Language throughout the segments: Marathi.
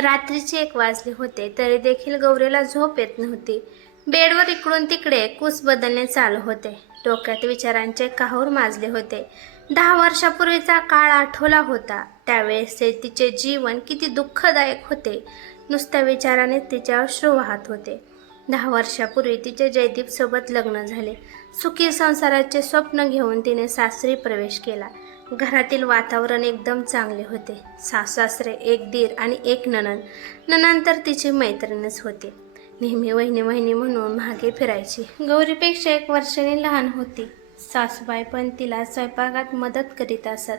रात्रीचे एक वाजले होते तरी देखील गौरीला झोप येत नव्हती. बेडवर इकडून तिकडे कूस बदलणे चालू होते. डोक्यात विचारांचे काहूर माजले होते. दहा वर्षापूर्वीचा काळ आठवला होता. त्यावेळेसचे तिचे जीवन किती दुःखदायक होते नुसत्या विचाराने तिच्यावर अश्रू वाहत होते. दहा वर्षापूर्वी तिचे जयदीपसोबत लग्न झाले. सुखी संसाराचे स्वप्न घेऊन तिने सासरी प्रवेश केला. घरातील वातावरण एकदम चांगले होते. सासरे एक दीर आणि एक ननन ननन तर तिची मैत्रीणच होती. नेहमी वहिनी वहिनी म्हणून मागे फिरायची. गौरीपेक्षा एक वर्षाने लहान होती. सासूबाई पण तिला स्वयंपाकात मदत करीत असत.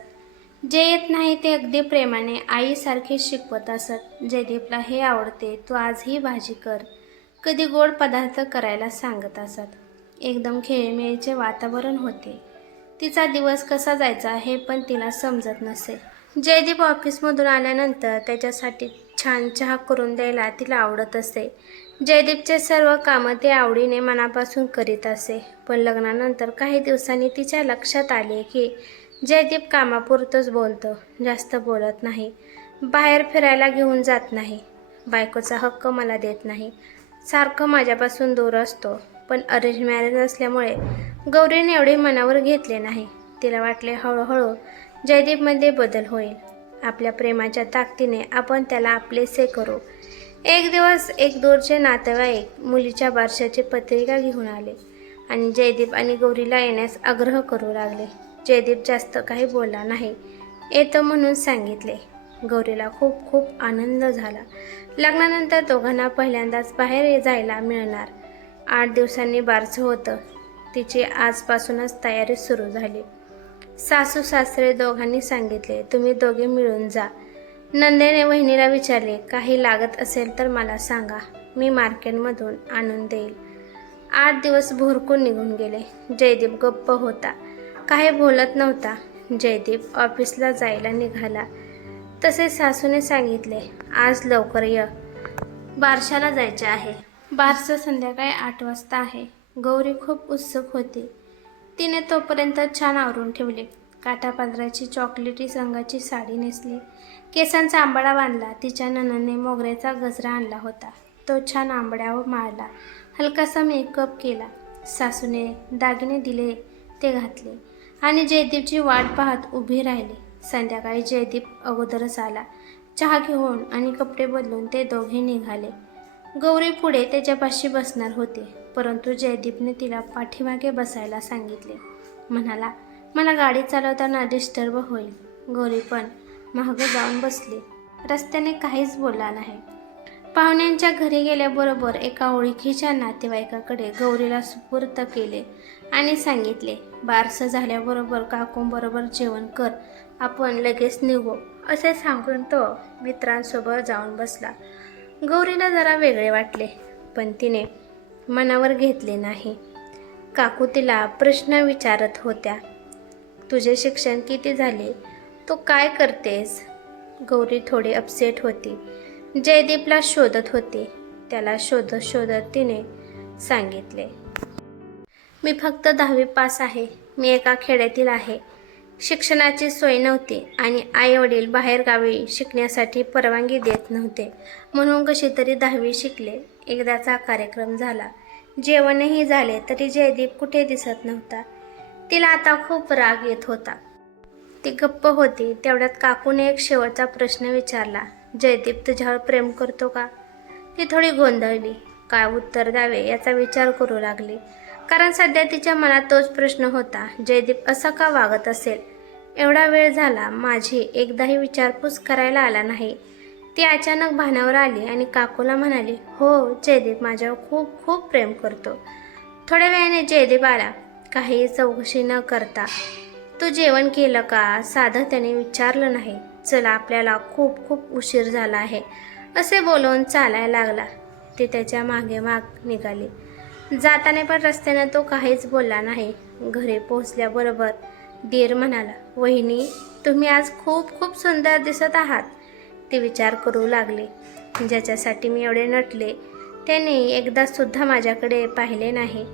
जे येत नाही ते अगदी प्रेमाने आईसारखे शिकवत असत. जयदीपला हे आवडते तू आज ही भाजी कर. कधी गोड पदार्थ करायला सांगत असत. एकदम खेळीमेळीचे वातावरण होते. तिचा दिवस कसा जायचा हे पण तिला समजत नसे. जयदीप ऑफिसमधून आल्यानंतर त्याच्यासाठी छान चहा करून द्यायला तिला आवडत असे. जयदीपचे सर्व कामं ते आवडीने मनापासून करीत असे. पण लग्नानंतर काही दिवसांनी तिच्या लक्षात आले की जयदीप कामापुरतंच बोलतो जास्त बोलत नाही. बाहेर फिरायला घेऊन जात नाही. बायकोचा हक्क मला देत नाही. सारखं माझ्यापासून दूर असतो. पण अरेंज मॅरेज असल्यामुळे गौरीने एवढे मनावर घेतले नाही. तिला वाटले हळूहळू जयदीपमध्ये बदल होईल. आपल्या प्रेमाच्या ताकदीने आपण त्याला आपलेसे करू. एक दिवस एक दूरचे नातेवाईक मुलीच्या बारशाची पत्रिका घेऊन आले आणि जयदीप आणि गौरीला येण्यास आग्रह करू लागले. जयदीप जास्त काही बोलला नाही येतं म्हणून सांगितले. गौरीला खूप खूप आनंद झाला. लग्नानंतर दोघांना पहिल्यांदाच बाहेर जायला मिळणार. आठ दिवसांनी बारसं होतं. तिची आजपासूनच तयारी सुरू झाली. सासू सासरे दोघांनी सांगितले तुम्ही दोघे मिळून जा. नंदेने वहिनीला विचारले काही लागत असेल तर मला सांगा. मी मार्केटमधून आणून देईल. आठ दिवस भुरकून निघून गेले. जयदीप गप्प होता. काही बोलत नव्हता. जयदीप ऑफिसला जायला निघाला. तसे सासूने सांगितले आज लवकर ये. बारशाला जायचे आहे. बारसं संध्याकाळी आठ वाजता आहे. गौरी खूप उत्सुक होती. तिने तोपर्यंत छान आवरून ठेवले. काठापादराची चॉकलेटी रंगाची साडी नेसली. केसांचा आंबाडा बांधला. तिच्या ननने मोगऱ्याचा गजरा आणला होता. तो छान आंबड्यावर माळला. हलकासा मेकअप केला. सासूने दागिने दिले ते घातले आणि जयदीपची वाट पाहत उभी राहिली. संध्याकाळी जयदीप अगोदरच आला. चहा घेऊन आणि कपडे बदलून ते दोघे निघाले. गौरी पुढे त्याच्यापाशी बसणार होती परंतु जयदीपने तिला पाठीमागे बसायला सांगितले. म्हणाला मला गाडी चालवताना डिस्टर्ब होईल. गौरी पण मागं जाऊन बसली. रस्त्याने काहीच बोलला नाही. पाहुण्यांच्या घरी गेल्याबरोबर एका ओळखीच्या नातेवाईकाकडे गौरीला सुपूर्त केले आणि सांगितले बारसं झाल्याबरोबर काकूंबरोबर जेवण कर आपण लगेच निघू. असे सांगून तो मित्रांसोबत जाऊन बसला. गौरीला जरा वेगळे वाटले पण तिने मनावर घेतले नाही. काकू तिला प्रश्न विचारत होत्या तुझे शिक्षण किती झाले? तू काय करतेस? गौरी थोडी अपसेट होती. जयदीपला शोधत होती. त्याला शोधत शोधत तिने सांगितले मी फक्त दहावी पास आहे. मी एका खेड्यातील आहे. शिक्षणाची सोय नव्हती आणि आई वडील बाहेरगावी शिकण्यासाठी परवानगी देत नव्हते. म्हणून कशी तरी दहावी शिकले. एकदाचा कार्यक्रम झाला. जेवणही झाले तरी जयदीप कुठे दिसत नव्हता. तिला आता खूप राग येत होता. ती गप्प होती तेवढ्यात काकूने एक शेवटचा प्रश्न विचारला. जयदीप तुझ्यावर प्रेम करतो का? ती थोडी गोंधळली. काय उत्तर द्यावे याचा विचार करू लागली. कारण सध्या तिच्या मनात तोच प्रश्न होता. जयदीप असा का वागत असेल? एवढा वेळ झाला माझी एकदाही विचारपूस करायला आला नाही. ती अचानक भानावर आली आणि काकूला म्हणाली हो जयदीप माझ्यावर खूप खूप प्रेम करतो. थोड्या वेळाने जयदीप आला. काही चौकशी न करता. तू जेवण केलं का? साधं त्याने विचारलं नाही. चला आपल्याला खूप खूप उशीर झाला आहे. असे बोलून चालायला लागला. ते त्याच्यामागे माग निघाली. जाताना पण रस्त्याने तो काहीच बोलला नाही. घरी पोहोचल्याबरोबर दीर म्हणाला वहिनी तुम्ही आज खूप खूप सुंदर दिसत आहात. ते विचार करू लागले. ज्याच्यासाठी मी एवढे नटले त्याने एकदा सुद्धा माझ्याकडे पाहिले नाही.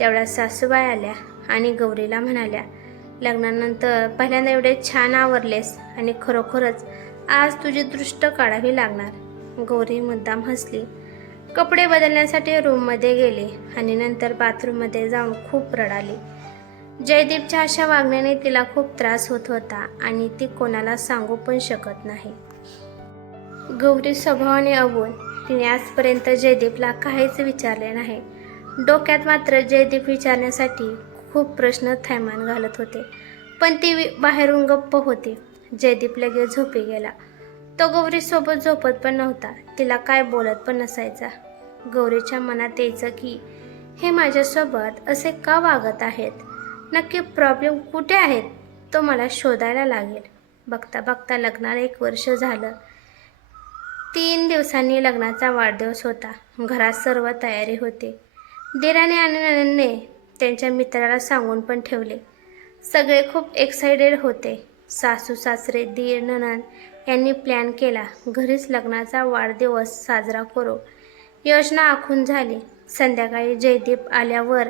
तेवढ्या सासूबाई आल्या आणि गौरीला म्हणाल्या लग्नानंतर पहिल्यांदा एवढे छान आवरलेस आणि खरोखरच आज तुझी दृष्ट काढावी लागणार. गौरी मुद्दाम हसली. कपडे बदलण्यासाठी रूममध्ये गेले आणि नंतर बाथरूममध्ये जाऊन खूप रडाली. जयदीपच्या अशा वागण्याने तिला खूप त्रास होत होता आणि ती कोणाला सांगू पण शकत नाही. गौरी स्वभावाने अवून तिने आजपर्यंत जयदीपला काहीच विचारले नाही. डोक्यात मात्र जयदीप विचारण्यासाठी खूप प्रश्न थैमान घालत होते. पण ती बाहेरून गप्प होती. जयदीप लगेच झोपी गेला. तो गौरीसोबत झोपत पण नव्हता. तिला काय बोलत पण नसायचा. गौरीच्या मनात यायचं की हे माझ्यासोबत असे का वागत आहेत? नक्की प्रॉब्लेम कुठे आहेत? तो मला शोधायला लागेल. बघता बघता लग्नाला एक वर्ष झालं. तीन दिवसांनी लग्नाचा वाढदिवस होता. घरात सर्व तयारी होते. दिराने आणि ननंदने त्यांच्या मित्राला सांगून पण ठेवले. सगळे खूप एक्सायटेड होते. सासू सासरे दीर ननंद यांनी प्लॅन केला. घरीच लग्नाचा वाढदिवस साजरा करू. योजना आखून झाली. संध्याकाळी जयदीप आल्यावर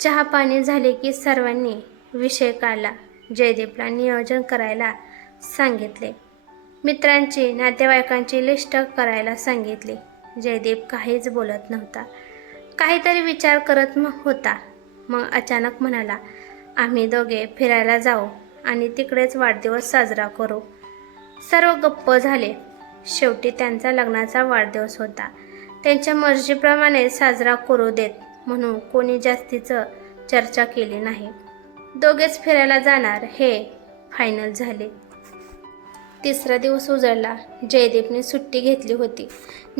चहा पाणी झाले की सर्वांनी विषय काढला जयदीपला नियोजन करायला सांगितले. मित्रांची नातेवाईकांची लिस्ट करायला सांगितली. जयदीप काहीच बोलत नव्हता. काहीतरी विचार करत मग होता. मग अचानक म्हणाला आम्ही दोघे फिरायला जाऊ आणि तिकडेच वाढदिवस साजरा करू. सर्व गप्प झाले. शेवटी त्यांचा लग्नाचा वाढदिवस होता. त्यांच्या मर्जीप्रमाणे साजरा करू देत म्हणून कोणी जास्तीचं चर्चा केली नाही. दोघेच फिरायला जाणार हे फायनल झाले. तिसरा दिवस उजळला. जयदीपने सुट्टी घेतली होती.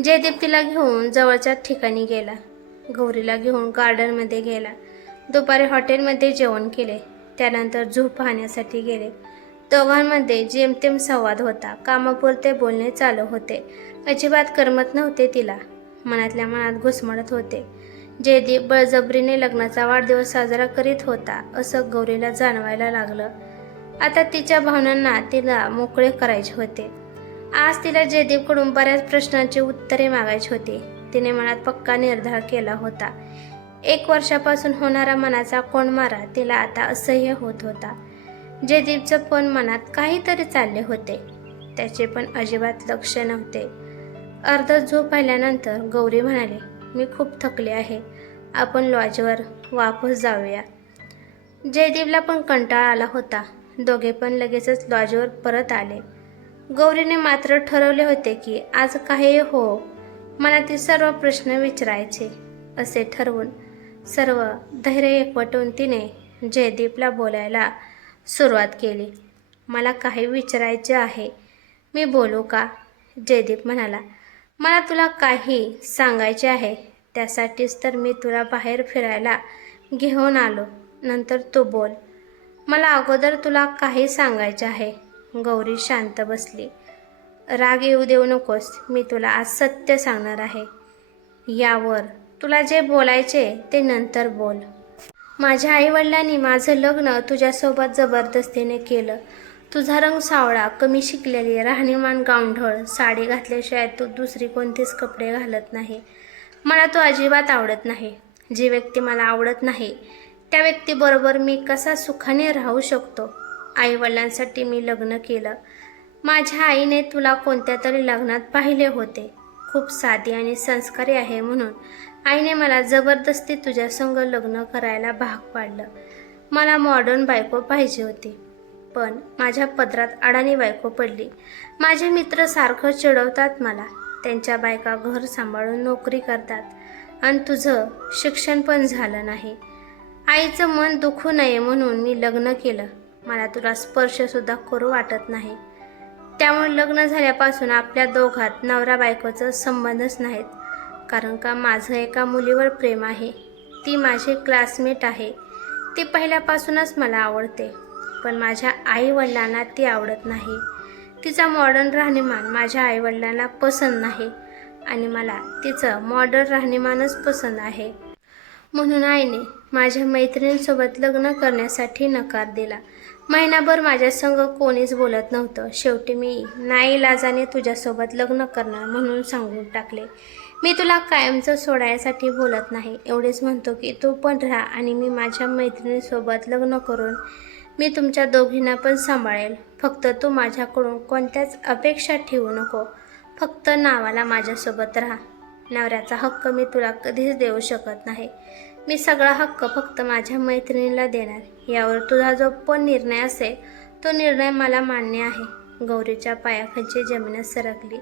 जयदीप तिला घेऊन जवळच्या ठिकाणी गेला. गौरीला घेऊन गार्डनमध्ये गेला. दुपारी हॉटेलमध्ये जेवण केले. त्यानंतर झू पाहण्यासाठी गेले. दोघांमध्ये जेमतेम संवाद होता. कामापुरते बोलणे चालू होते. अजिबात करमत नव्हते तिला. मनातल्या मनात घुसमळत होते. जयदीप बळजबरीने लग्नाचा वाढदिवस साजरा करीत होता असं गौरीला जाणवायला लागलं. आता तिच्या भावनांना तिला मोकळे करायचे होते. आज तिला जयदीपकडून बऱ्याच प्रश्नांची उत्तरे मागायची होती. तिने मनात पक्का निर्धार केला होता. एक वर्षापासून होणारा मनाचा कोंडमारा तिला आता असह्य होत होता. जयदीपचं पण मनात काहीतरी चालले होते. त्याचे पण अजिबात लक्ष नव्हते. अर्ध झोप पाहिल्यानंतर गौरी म्हणाली मी खूप थकले आहे. आपण लॉजवर वापस जाऊया. जयदीपला पण कंटाळा आला होता. दोघे पण लगेचच लॉजवर परत आले. गौरीने मात्र ठरवले होते की आज काही हो मनातील सर्व प्रश्न विचारायचे असे ठरवून सर्व धैर्य एकवटून तिने जयदीपला बोलायला सुरुवात केली. मला काही विचारायचे आहे. मी बोलू का? जयदीप म्हणाला. मला तुला काही सांगायचे आहे. त्यासाठीच तर मी तुला बाहेर फिरायला घेऊन आलो. नंतर तू बोल. मला अगोदर तुला काही सांगायचे आहे. गौरी शांत बसली. राग येऊ देऊ नकोस. मी तुला आज सत्य सांगणार आहे. यावर तुला जे बोलायचे ते नंतर बोल. माझ्या आईवडिलांनी माझं लग्न तुझ्यासोबत जबरदस्तीने केलं. तुझा रंग सावळा कमी शिकलेली राहणीमान गावढळ साडी घातल्याशिवाय तू दुसरी कोणतीच कपडे घालत नाही. मला तो अजिबात आवडत नाही. जी व्यक्ती मला आवडत नाही त्या व्यक्तीबरोबर मी कसा सुखाने राहू शकतो? आईवडिलांसाठी मी लग्न केलं. माझ्या आईने तुला कोणत्या तरी लग्नात पाहिले होते. खूप साधी आणि संस्कारी आहे म्हणून आईने मला जबरदस्ती तुझ्यासंग लग्न करायला भाग पाडलं. मला मॉडर्न बायको पाहिजे होती. पण माझ्या पदरात अडाणी बायको पडली. माझे मित्र सारखं चिडवतात मला. त्यांच्या बायका घर सांभाळून नोकरी करतात. आणि तुझं शिक्षण पण झालं नाही. आईचं मन दुखू नये म्हणून मी लग्न केलं. मला तुला स्पर्शसुद्धा करू वाटत नाही. त्यामुळे लग्न झाल्यापासून आपल्या दोघात नवरा बायकोचं संबंधच नाहीत. कारण का माझं एका मुलीवर प्रेम आहे. ती माझी क्लासमेट आहे. ती पहिल्यापासूनच मला आवडते. पण माझ्या आईवडिलांना ती आवडत नाही. तिचा मॉडर्न राहणीमान माझ्या आईवडिलांना पसंत नाही आणि मला तिचं मॉडर्न राहणीमानच पसंत आहे. म्हणून आईने माझ्या मैत्रिणींसोबत लग्न करण्यासाठी नकार दिला. महिनाभर माझ्यासंग कोणीच बोलत नव्हतं. शेवटी मी नाईलाजाने तुझ्यासोबत लग्न करणार म्हणून सांगून टाकले. मी तुला कायमचं सोडायसाठी बोलत नाही. एवढेच म्हणतो की तू पण राहा आणि मी माझ्या मैत्रिणीसोबत लग्न करून मी तुमच्या दोघींना पण सांभाळेल फक्त तू माझ्याकडून कोणत्याच अपेक्षा ठेवू नको. फक्त नावाला माझ्यासोबत राहा. नवऱ्याचा हक्क मी तुला कधीच देऊ शकत नाही. मी सगळा हक्क फक्त माझ्या मैत्रिणीला देणार. यावर तुझा जो पण निर्णय असेल तो निर्णय मला मान्य आहे. गौरीच्या पायाखालची जमीन सरकली.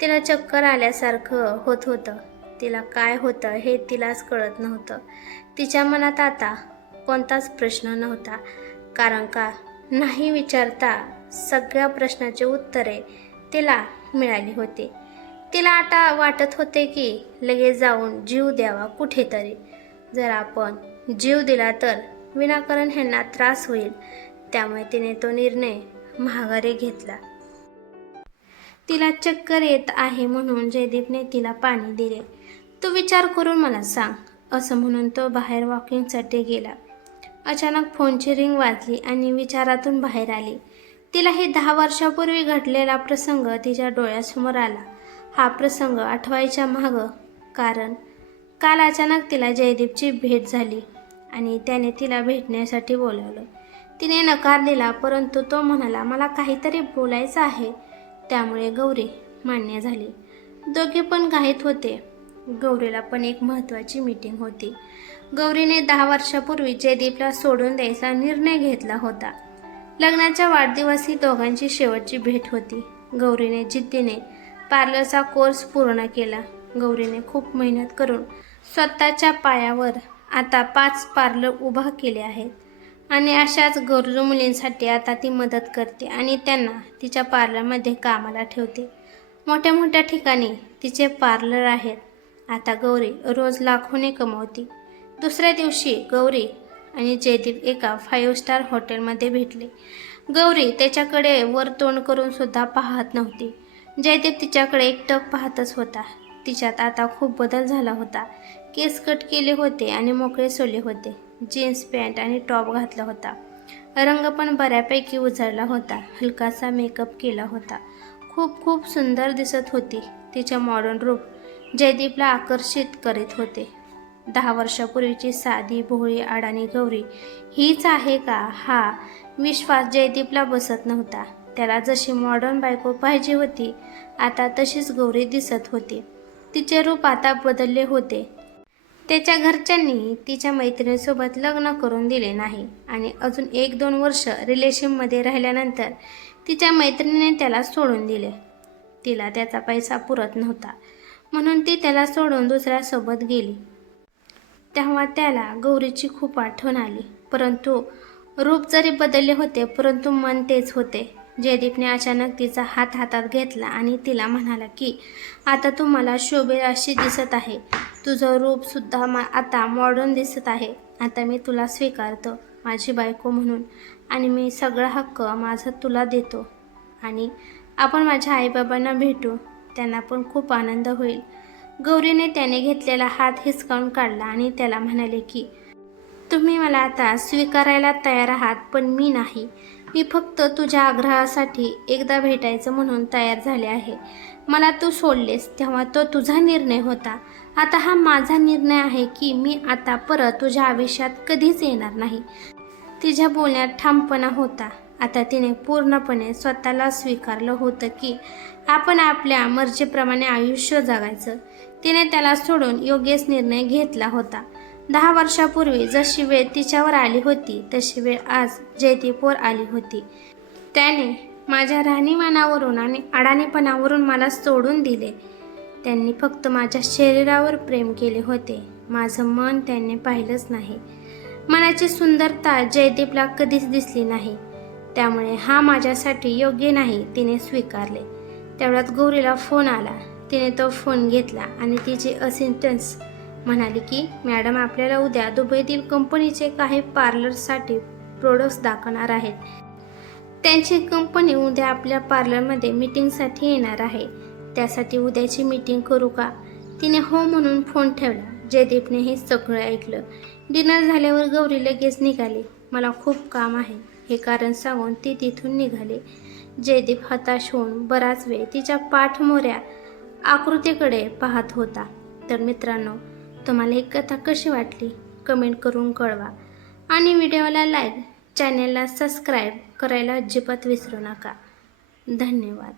तिला चक्कर आल्यासारखं होत होतं. तिला काय होतं हे तिलाच कळत नव्हतं. तिच्या मनात आता कोणताच प्रश्न नव्हता. कारण का? नाही विचारता सगळ्या प्रश्नाची उत्तरे तिला मिळाली होती. तिला आता वाटत होते की लगेच जाऊन जीव द्यावा कुठेतरी. जर आपण जीव दिला तर विनाकारण ह्यांना त्रास होईल. त्यामुळे तिने तो निर्णय महागारी घेतला. तिला चक्कर येत आहे म्हणून जयदीपने तिला पाणी दिले. तू विचार करून मला सांग असं म्हणून तो बाहेर वॉकिंगसाठी गेला. अचानक फोनची रिंग वाजली आणि विचारातून बाहेर आली. तिला हे दहा वर्षापूर्वी घडलेला प्रसंग तिच्या डोळ्यासमोर आला. हा प्रसंग आठवायच्या मागं कारण काल अचानक तिला जयदीपची भेट झाली आणि त्याने तिला भेटण्यासाठी बोलावलं. तिने नकार दिला परंतु तो म्हणाला मला काहीतरी बोलायचं आहे. त्यामुळे गौरी मान्य झाली. दोघे पण घाईत होते. गौरीला पण एक महत्त्वाची मीटिंग होती. गौरीने दहा वर्षापूर्वी जयदीपला सोडून द्यायचा निर्णय घेतला होता. लग्नाच्या वाढदिवसी दोघांची शेवटची भेट होती. गौरीने जिद्दीने पार्लरचा कोर्स पूर्ण केला. गौरीने खूप मेहनत करून स्वतःच्या पायावर आता पाच पार्लर उभा केले आहेत. आणि अशाच गरजू मुलींसाठी आता ती मदत करते आणि त्यांना तिच्या पार्लरमध्ये कामाला ठेवते. मोठ्या मोठ्या ठिकाणी तिचे पार्लर आहेत. आता गौरी रोज लाखोने कमवती. दुसऱ्या दिवशी गौरी आणि जयदीप एका फाईव्ह स्टार हॉटेलमध्ये भेटले. गौरी त्याच्याकडे वर तोंड करून सुद्धा पाहत नव्हती. जयदीप तिच्याकडे एकटक पाहतच होता. तिच्यात आता खूप बदल झाला होता. केस कट केले होते आणि मोकळे सोले होते. जीन्स पॅन्ट आणि टॉप घातला होता. रंग पण बऱ्यापैकी उजळला होता. हलकासा मेकअप केला होता. खूप खूप सुंदर दिसत होती. तिचे मॉडर्न रूप जयदीपला आकर्षित करीत होते. दहा वर्षापूर्वीची साधी भोळी अडाणी गौरी हीच आहे का? हा विश्वास जयदीपला बसत नव्हता. त्याला जशी मॉडर्न बायको पाहिजे होती आता तशीच गौरी दिसत होती. तिचे रूप आता बदलले होते. त्याच्या घरच्यांनी तिच्या मैत्रिणीसोबत लग्न करून दिले नाही आणि अजून एक दोन वर्ष रिलेशनमध्ये राहिल्यानंतर तिच्या मैत्रिणीने त्याला सोडून दिले. तिला त्याचा पैसा पुरत नव्हता. म्हणून ती त्याला सोडून दुसऱ्यासोबत गेली. तेव्हा त्याला गौरीची खूप आठवण आली. परंतु रूप जरी बदलले होते परंतु मन तेच होते. जयदीपने अचानक तिचा हात हातात घेतला आणि तिला म्हणाला की आता तू मला शोभे अशी दिसत आहे. तुझं रूपसुद्धा मा आता मॉडर्न दिसत आहे. आता मी तुला स्वीकारतो माझी बायको म्हणून. आणि मी सगळा हक्क माझा तुला देतो. आणि आपण माझ्या आईबाबांना भेटू. त्यांना पण खूप आनंद होईल. गौरीने त्याने घेतलेला हात हिसकावून काढला आणि त्याला म्हणाले की तुम्ही मला आता स्वीकारायला तयार आहात पण मी नाही. मी फक्त तुझ्या आग्रहासाठी एकदा भेटायचं म्हणून तयार झाले आहे. मला तू सोडलेस तेव्हा तो तुझा निर्णय होता. आता हा माझा निर्णय आहे की मी आता परत तुझ्या आयुष्यात कधीच येणार नाही. तिच्या बोलण्यात ठामपणा होता. आता तिने पूर्णपणे स्वतःला स्वीकारलं होतं की आपण आपल्या मर्जीप्रमाणे आयुष्य जगायचं. तिने त्याला सोडून योग्यच निर्णय घेतला होता. दहा वर्षापूर्वी जशी वेळ तिच्यावर आली होती तशी वेळ आज जयदीपवर आली होती. त्याने माझ्या राहणीमानावरून आणि अडाणीपणावरून मला सोडून दिले. त्यांनी फक्त माझ्या शरीरावर प्रेम केले होते. माझं मन त्यांनी पाहिलंच नाही. मनाची सुंदरता जयदीपला कधीच दिसली नाही. त्यामुळे हा माझ्यासाठी योग्य नाही तिने स्वीकारले. तेवढ्यात गौरीला फोन आला. तिने तो फोन घेतला आणि तिची असिस्टन्स म्हणाली की मॅडम आपल्याला उद्या दुबईतील कंपनीचे काही पार्लरसाठी प्रोडक्ट्स दाखवणार आहेत. त्यांची कंपनी उद्या आपल्या पार्लरमध्ये मीटिंगसाठी येणार आहे. त्यासाठी उद्याची मीटिंग करू का? तिने हो म्हणून फोन ठेवला. जयदीपने हे सगळं ऐकलं. डिनर झाल्यावर गौरी लगेच निघाली. मला खूप काम आहे. हे कारण सांगून ती तिथून निघाली. जयदीप हताश होऊन बराच वेळ तिच्या पाठमोऱ्या आकृतीकडे पाहत होता. तर मित्रांनो तुम्हाला ही कथा कशी वाटली? कमेंट करून कळवा. आणि व्हिडिओला लाईक चॅनेलला सबस्क्राईब करायला अजिबात विसरू नका. धन्यवाद.